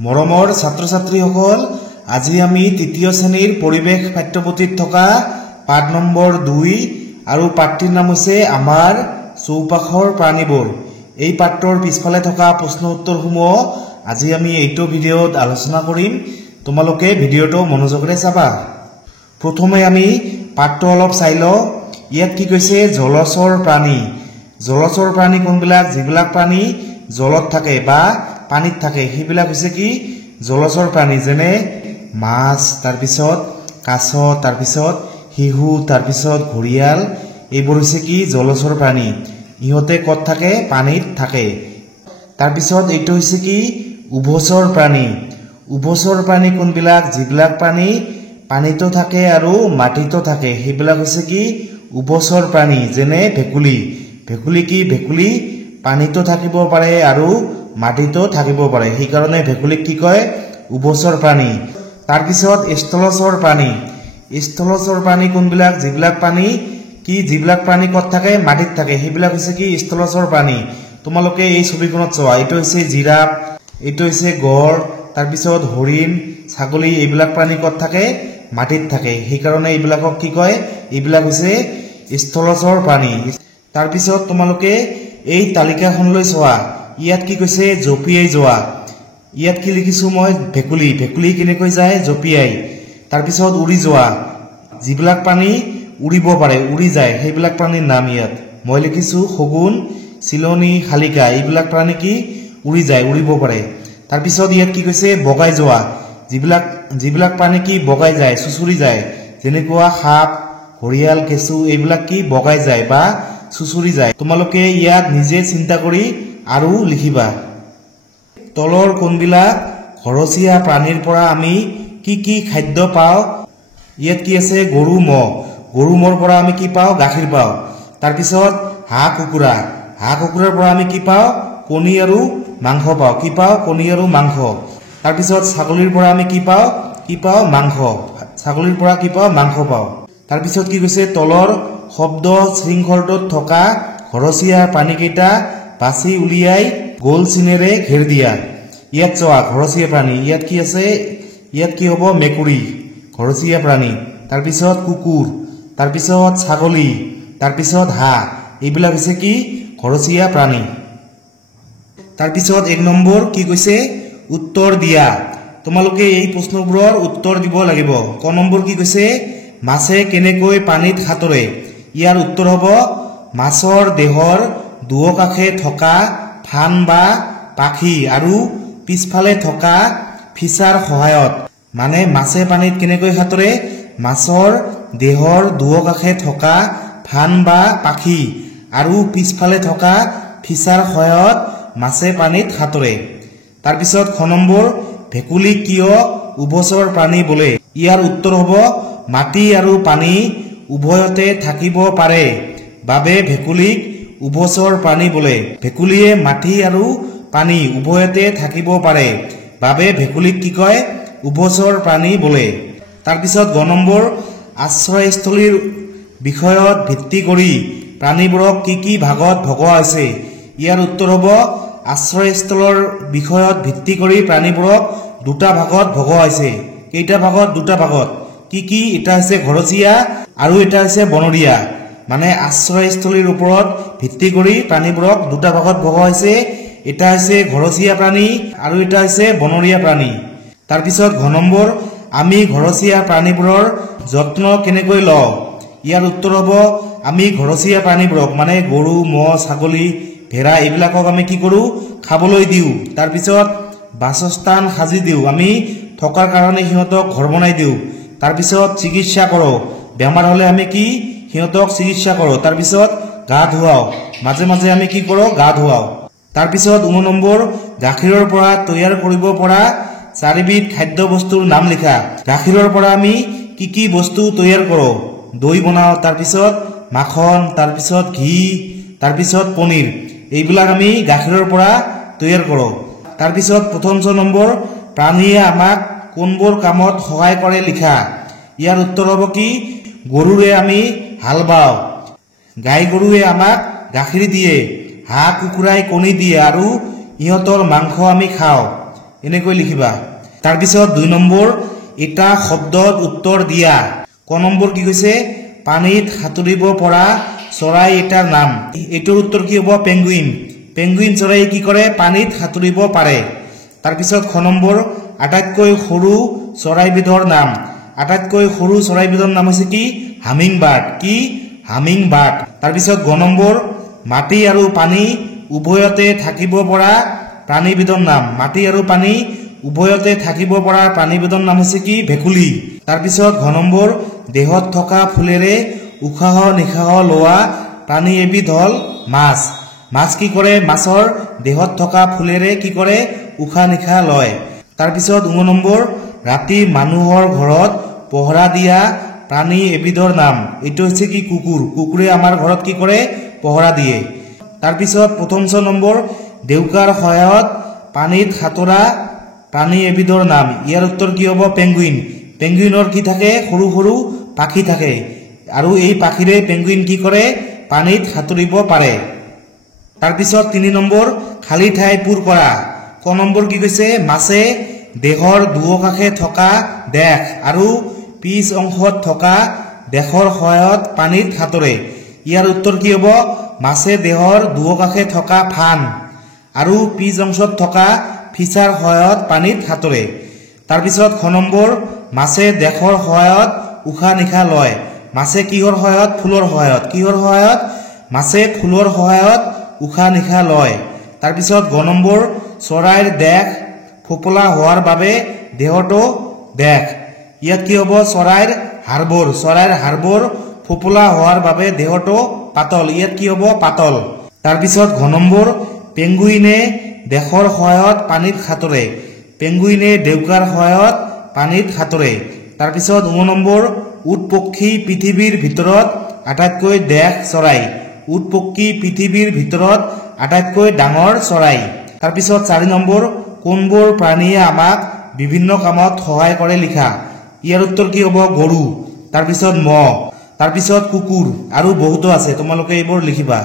মৰমৰ ছাত্ৰ ছাত্ৰীসকল, আজি আমি তৃতীয় শ্ৰেণীৰ পৰিৱেশ পাঠ্যপুথিত থকা পাঠ নম্বৰ 2 আৰু পাঠটিৰ নাম হৈছে আমাৰ চৌপাশৰ প্ৰাণীবোৰ। এই পাঠৰ পিছফালে থকা প্ৰশ্ন উত্তৰসমূহ আজি আমি এইটো ভিডিঅ'ত আলোচনা কৰিম। তোমালোকে ভিডিঅ'টো মনোযোগেৰে চাবা। প্ৰথমে আমি পাঠটো অলপ চাই লওঁ। ইয়াত কি কৈছে? জলচৰ প্ৰাণী। জলচৰ প্ৰাণী কোনবিলাক? যিবিলাক প্ৰাণী জলত থাকে বা পানীত থাকে সেইবিলাক হৈছে কি জলচৰ প্ৰাণী, যেনে মাছ, তাৰপিছত কাছ, তাৰপিছত শিহু, তাৰপিছত ঘৰিয়াল। এইবোৰ হৈছে কি জলচৰ প্ৰাণী। ইহঁতে ক'ত থাকে? পানীত থাকে। তাৰপিছত এইটো হৈছে কি উভচৰ প্ৰাণী। উভচৰ প্ৰাণী কোনবিলাক? যিবিলাক প্ৰাণী পানীতো থাকে আৰু মাটিতো থাকে সেইবিলাক হৈছে কি উভচৰ প্ৰাণী, যেনে ভেকুলী। ভেকুলী কি? ভেকুলী পানীতো থাকিব পাৰে আৰু মাটিতো থাকিব পাৰে, সেইকাৰণে ভেকুলীক কি কয়? উভচৰ প্ৰাণী। তাৰপিছত স্থলচৰ প্ৰাণী। স্থলচৰ প্ৰাণী কোনবিলাক? যিবিলাক প্ৰাণী কি যিবিলাক প্ৰাণী ক'ত থাকে? মাটিত থাকে সেইবিলাক হৈছে কি স্থলচৰ প্ৰাণী। তোমালোকে এই ছবিখনত চোৱা, এইটো হৈছে জিৰাফ, এইটো হৈছে গড়, তাৰপিছত হৰিণ, ছাগলী। এইবিলাক প্ৰাণী ক'ত থাকে? মাটিত থাকে, সেইকাৰণে এইবিলাকক কি কয়? এইবিলাক হৈছে স্থলচৰ প্ৰাণী। তাৰপিছত তোমালোকে এই তালিকাখনলৈ চোৱা। ইয়াত কি কৈছে? জঁপিয়াই যোৱা। ইয়াত কি লিখিছো মই? ভেকুলী। ভেকুলী কেনেকৈ যায়? জঁপিয়াই। তাৰপিছত উৰি যোৱা। যিবিলাক প্ৰাণী উৰিব পাৰে, উৰি যায়, সেইবিলাক প্ৰাণীৰ নাম ইয়াত মই লিখিছো শগুন, চিলনী, শালিকা। এইবিলাক প্ৰাণী কি উৰি যায়, উৰিব পাৰে। তাৰপিছত ইয়াত কি কৈছে? বগাই যোৱা। যিবিলাক প্ৰাণী কি বগাই যায়, চুচুৰি যায়, যেনেকুৱা সাপ, ঘৰিয়াল, কেঁচু। এইবিলাক কি বগাই যায় বা চুচুৰি যায়। তোমালোকে ইয়াত নিজে চিন্তা কৰি আৰু লিখিবা। তলৰ কোনবিলাক ঘৰচীয়া প্ৰাণীৰ পৰা আমি কি খাদ্য পাওঁ? ইয়াত কি আছে? গৰু, ম'হ। গৰু ম'হৰ পৰা আমি কি পাওঁ? গাখীৰ পাওঁ। তাৰপিছত হাঁহ, কুকুৰা। হাঁহ কুকুৰাৰ পৰা আমি কি পাওঁ? কণী আৰু মাংস পাওঁ। কি পাওঁ? কণী আৰু মাংস। তাৰপিছত ছাগলীৰ পৰা আমি কি পাওঁ? কি পাওঁ? মাংস। ছাগলীৰ পৰা কি পাওঁ? মাংস পাওঁ। তাৰপিছত কি কৈছে? তলৰ শব্দ শৃংখলটোত থকা ঘৰচীয়া প্ৰাণীকেইটা বাছি উলিয়াই গোল চিনেৰে ঘেৰ দিয়া। ইয়াত চোৱা ঘৰচীয়া প্ৰাণী। ইয়াত কি আছে? ইয়াত কি হ'ব? মেকুৰী, ঘৰচীয়া প্ৰাণী। তাৰপিছত কুকুৰ, তাৰপিছত ছাগলী, তাৰপিছত হাঁহ। এইবিলাক হৈছে কি ঘৰচীয়া প্ৰাণী। তাৰপিছত 1 নম্বৰ কি কৈছে? উত্তৰ দিয়া। তোমালোকে এই প্ৰশ্নবোৰৰ উত্তৰ দিব লাগিব। ক নম্বৰ কি কৈছে? মাছে কেনেকৈ পানীত সাঁতোৰে? ইয়াৰ উত্তৰ হ'ব মাছৰ দেহৰ দুয়োকাষে থকা ফান বা পাখি আৰু পিছফালে থকা ফিচাৰ সহায়ত। মানে মাছে পানীত কেনেকৈ সাঁতোৰে? মাছৰ দেহৰ দুয়োকাষে থকা ফান বা পাখি আৰু পিছফালে থকা ফিচাৰ সহায়ত মাছে পানীত সাঁতোৰে। তাৰপিছত খ নম্বৰ ভেকুলীক কিয় উভচৰ প্ৰাণী বোলে? ইয়াৰ উত্তৰ হ'ব মাটি আৰু পানী উভয়তে থাকিব পাৰে বাবে ভেকুলীক উভচৰ প্ৰাণী বোলে। ভেকুলীয়ে মাটি আৰু পানী উভয়তে থাকিব পাৰে বাবে ভেকুলীক কি কয়? উভচৰ প্ৰাণী বোলে। তাৰপিছত গ নম্বৰ আশ্ৰয়স্থলীৰ বিষয়ত ভিত্তি কৰি প্ৰাণীবোৰক কি ভাগত ভগোৱা হৈছে? ইয়াৰ উত্তৰ হ'ব আশ্ৰয়স্থলৰ বিষয়ত ভিত্তি কৰি প্ৰাণীবোৰক 2টা ভাগত ভগোৱা হৈছে। কেইটা ভাগত? 2টা ভাগত। কি? এটা হৈছে ঘৰচীয়া আৰু এটা হৈছে বনৰীয়া। মানে আশ্ৰয়স্থলীৰ ওপৰত ভিত্তি কৰি প্ৰাণীবোৰক 2টা ভাগত ভগোৱা হৈছে। এটা হৈছে ঘৰচীয়া প্ৰাণী আৰু এটা হৈছে বনৰীয়া প্ৰাণী। তাৰপিছত ঘ নম্বৰ আমি ঘৰচীয়া প্ৰাণীবোৰৰ যত্ন কেনেকৈ লওঁ? ইয়াৰ উত্তৰ হ'ব আমি ঘৰচীয়া প্ৰাণীবোৰক মানে গৰু, ম'হ, ছাগলী, ভেড়া এইবিলাকক আমি কি কৰোঁ? খাবলৈ দিওঁ। তাৰপিছত বাসস্থান সাজি দিওঁ। আমি থকাৰ কাৰণে সিহঁতক ঘৰ বনাই দিওঁ। তাৰপিছত চিকিৎসা কৰোঁ। বেমাৰ হ'লে আমি কি সিহঁতক চিকিৎসা কৰোঁ। তাৰপিছত গা ধুৱাওঁ। মাজে মাজে আমি কি কৰোঁ? গা ধুৱাওঁ। তাৰপিছত 19 নম্বৰ গাখীৰৰ পৰা তৈয়াৰ কৰিব পৰা 4বিধ খাদ্য বস্তুৰ নাম লিখা। গাখীৰৰ পৰা আমি কি বস্তু তৈয়াৰ কৰোঁ? দৈ বনাওঁ, তাৰপিছত মাখন, তাৰপিছত ঘি, তাৰপিছত পনীৰ। এইবিলাক আমি গাখীৰৰ পৰা তৈয়াৰ কৰোঁ। তাৰপিছত প্ৰথম 6 নম্বৰ প্ৰাণীয়ে আমাক কোনবোৰ কামত সহায় কৰে লিখা। ইয়াৰ উত্তৰ হ'ব কি? গৰুৰে আমি হাল বাওঁ, গাই গৰুৱে আমাক গাখীৰ দিয়ে, হাঁহ কুকুৰাই কণী দিয়ে আৰু ইহঁতৰ মাংস আমি খাওঁ। এনেকৈ লিখিবা তাৰপিছত 2 নম্বৰ এটা শব্দত উত্তৰ দিয়া ক নম্বৰ কি কৈছে পানীত সাঁতুৰিব পৰা চৰাই এটাৰ নাম এটোৰ উত্তৰ কি হ'ব পেঙ্গুইন পেঙ্গুইন চৰাই কি কৰে পানীত সাঁতুৰিব পাৰে তাৰপিছত খ নম্বৰ আটাইতকৈ সৰু চৰাইবিধৰ নাম আটাইতকৈ সৰু চৰাইবিধৰ নাম হৈছে কি হামিং বাৰ্ড কি হামিং বাৰ্ড তাৰপিছত গ নম্বৰ মাটি আৰু পানী উভয়তে থাকিব পৰা প্ৰাণীবিধৰ নাম মাটি আৰু পানী উভয়তে থাকিব পৰা প্ৰাণীবিধৰ নাম হৈছে কি ভেকুলী তাৰপিছত ঘ নম্বৰ দেহত থকা ফুলেৰে উশাহ নিশাহ লোৱা প্ৰাণী এবিধ হল মাছ মাছ কি কৰে মাছৰ দেহত থকা ফুলেৰে কি কৰে উশাহ নিশাহ লয় তাৰপিছত 9 নম্বৰ ৰাতি মানুহৰ ঘৰত পহৰা দিয়া প্ৰাণী এবিধৰ নাম এটো হৈছে কি কুকুৰ কুকুৰে আমাৰ ঘৰত কি কৰে পহৰা দিয়ে তাৰপিছত প্ৰথম 6 নম্বৰ দেউকাৰ সহায়ত পানীত সাঁতোৰা প্ৰাণী এবিধৰ নাম ইয়াৰ উত্তৰ কি হ'ব পেঙ্গুইন পেঙ্গুইনৰ কি থাকে সৰু সৰু পাখি থাকে আৰু এই পাখিৰে পেঙ্গুইন কি কৰে পানীত সাঁতুৰিব পাৰে তাৰপিছত 3 নম্বৰ খালি ঠাই পূৰ কৰা ক নম্বৰ কি কৈছে মাছে দেহৰ দুয়োকাষে থকা দেশ আৰু পিছ অংশত থকা দেশৰ সহায়ত পানীত সাঁতৰে ইয়াৰ উত্তৰ কি হ'ব মাছে দেহৰ দুয়োকাষে থকা ফান আৰু পিছ অংশত থকা ফিচাৰ সহায়ত পানীত সাঁতৰে তাৰপিছত খ নম্বৰ মাছে দেশৰ সহায়ত উশাহ নিশাহ লয় মাছে কিহৰ সহায়ত ফুলৰ সহায়ত কিহৰ সহায়ত মাছে ফুলৰ সহায়ত উশাহ নিশাহ লয় তাৰপিছত গ নম্বৰ চৰাইৰ দেহ ফোপোলা হোৱাৰ বাবে দেহটো দেহ ইয়াত কি হ'ব চৰাইৰ হাড়বোৰ ফোপোলা হোৱাৰ বাবে দেহটো পাতল ইয়াত কি হ'ব পাতল তাৰপিছত ঘ নম্বৰ পেঙ্গুইনে দেশৰ সহায়ত পানীত সাঁতৰে পেঙ্গুইনে দেউকাৰ সহায়ত পানীত সাঁতৰে তাৰপিছত 9 নম্বৰ উট পক্ষী পৃথিৱীৰ ভিতৰত আটাইতকৈ দেশ চৰাই উট পক্ষী পৃথিৱীৰ ভিতৰত আটাইতকৈ ডাঙৰ চৰাই তাৰপিছত 4 নম্বৰ কোনবোৰ প্ৰাণীয়ে আমাক বিভিন্ন কামত সহায় কৰে লিখা ইয়াৰ উত্তৰ কি হ'ব গৰু তাৰপিছত মহ তাৰপিছত কুকুৰ আৰু বহুতো আছে তোমালোকে এইবোৰ লিখিবা